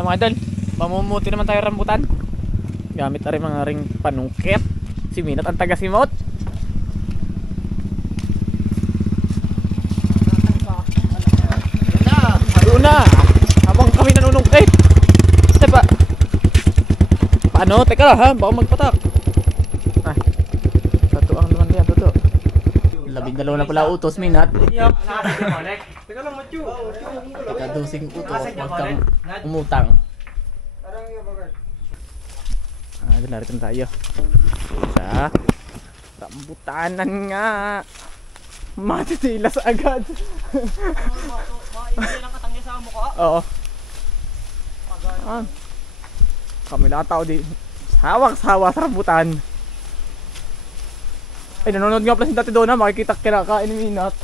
Ayan mga idol, mamumuti naman tayo rambutan. Gamit na rin mga ring panungkit. Si Minat ang taga-simot. Doon na! Habang kami nanunungkit. Diba? Paano? Teka lang ha, baka magpatak. Ah, tatuang naman yan, totoo. 12 na pala utos, Minat. Teka lang, Matthew. Kadusing utos, huwag kang umutang. Ah, narito na tayo sa rambutanan nga. Matitilas agad. Hindi lang katanggi sa mukha. Oo. Ah, kami lang tao di hawak-sawa sa rambutan. Ay, nanonood nga pala si Dati Dona, makikita kinakain ni Minat.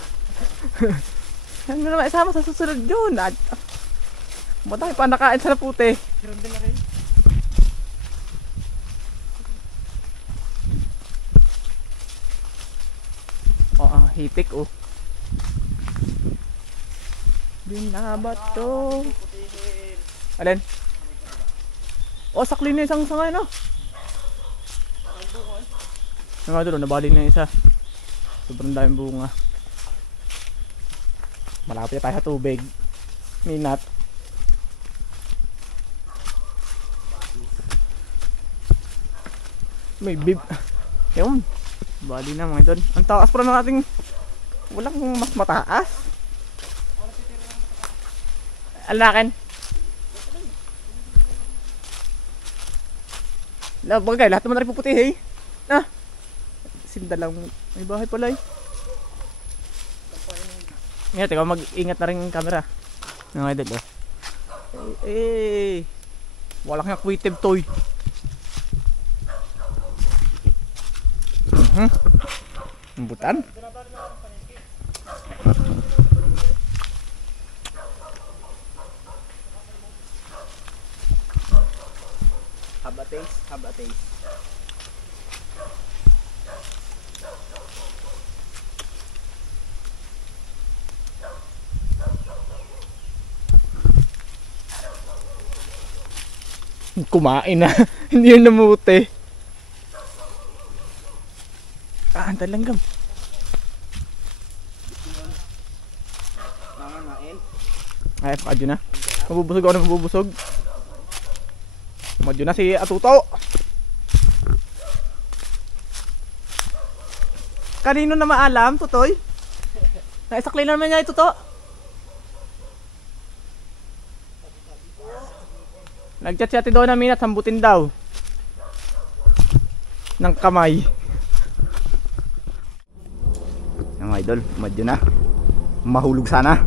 Ano naman isama sa susunod yun. Matay pa nakain sa Lapute. Hiram din na rin. Oh, hitik oh. Binabato. Alin? Oh, sakli na isang sangay no. Nga doon, nabali na isa. Sobrang daming bunga. Malapit tayo sa tubig. Minat. May bib. Yun. Bali na mga idol. Ang taas pa na nating. Walang mas mataas. Alakin. Bagay, lahat naman rin puputi eh. Ah. Sinda lang. May bahay pala eh. Ngayon, teka, mag-ingat na rin yung camera. Mga idol oh. Eh. Walang akwitive toy. Rambutan. Habates. Kumain na. Hindi yun namuti. Ah, ang talanggam. Ay, pakadyo na. Mabubusog ako na mabubusog. Madyo na si Atuto. Kanino na maalam, Tutoy? Naisakli na naman niya ituto. Nag-chat si Ate Dona Minat, sambutin daw ng kamay. Yung mga idol, madyo na. Mahulog sana.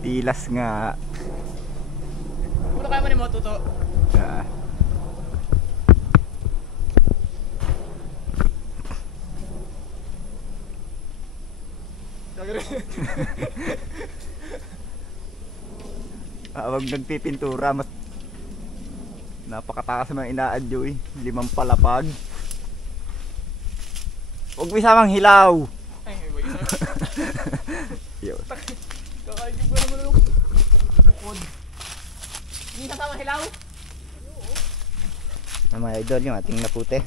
Tilas nga. Puno kayo man mo, Tuto. Wag nagpipintura, mas napakatakas ng inaadyo eh. 5 palapag. Huwag may samang hilaw. Ay, wag yun. Kakaigib ko naman lang. Bukod. Hindi kasama hilaw? Mga idol, yung ating naputi.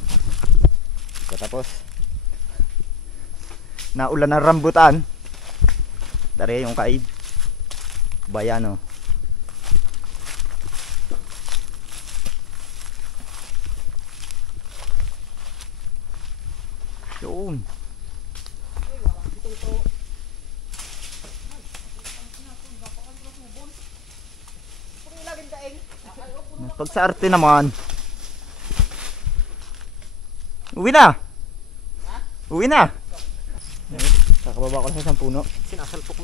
Tapos naulan ng rambutan. Dari yung kaid. Bayano. Yun. Pag sa arte naman. Uwi na. Uwi na. Kakababa ko na sa isang puno. Sinasalpok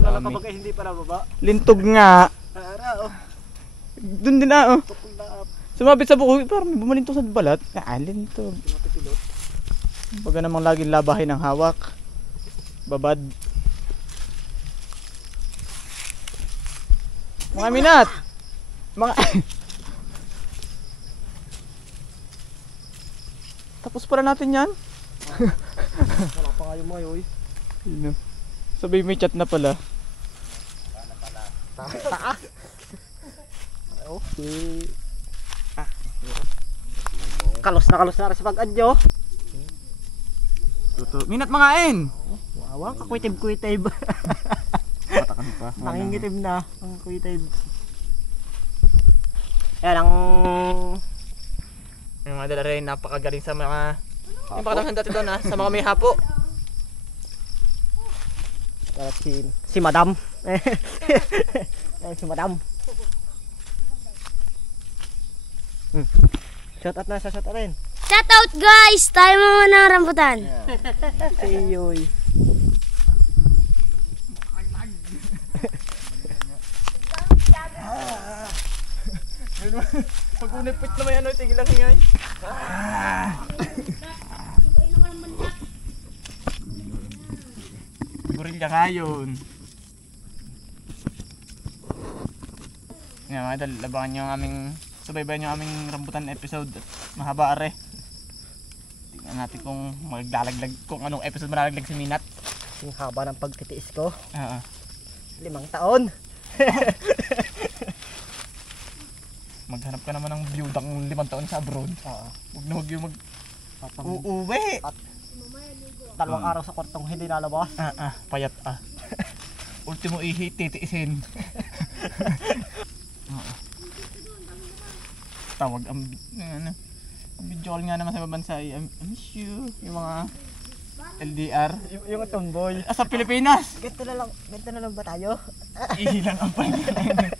na lang kapag hindi pa nababa. Lintog nga. Oh. Doon din na oh. Sumabit sa buko, parang may bumalintog sa balat. Lintog. Baga namang laging labahin ang hawak. Babad. Mga Minat. Mga Tapos pala natin yan. Wala pa nga yung mga yoy. Yun o. Sabi may chat na pala. Taas. Okay. Kalos na rin sa pag-adyo. Totoo. Minat mga en. Wawang kakwitib-kwitib. Patakan pa. Nangingitim na ang kwitib. Yan ang Yung mga dala rin, napakagaling sa mga... Yung pakatahan dati doon sa mga may hapo. si Madam. Si Madam. Shout out na sa shout out rin. Shout out guys! Tayo mga ng rambutan. Si Yoy. Pag unipit na may ano, tigil lang hingay. Gorilla nga yun. Yan mga idol, labangan nyo ang aming, subaybayan nyo ang aming rambutan episode. Mahaba are. Tingnan natin kung maglalaglag, kung anong episode malalaglag si Minat. Yung haba ng pagtitiis ko. Oo. 5 taon. Maghanap ka naman ng byudang 5 taon sa abroad. Huwag na huwag yung uuwi. At 2 araw sa kwartong hindi lalabas. Payat Ultimo titiisin. Tawag ang video call nga naman sa ibang bansa ay I miss you. Yung mga LDR. Yung tomboy. Sa Pilipinas. Ganito na lang ba tayo? Ihilang ang pangalan.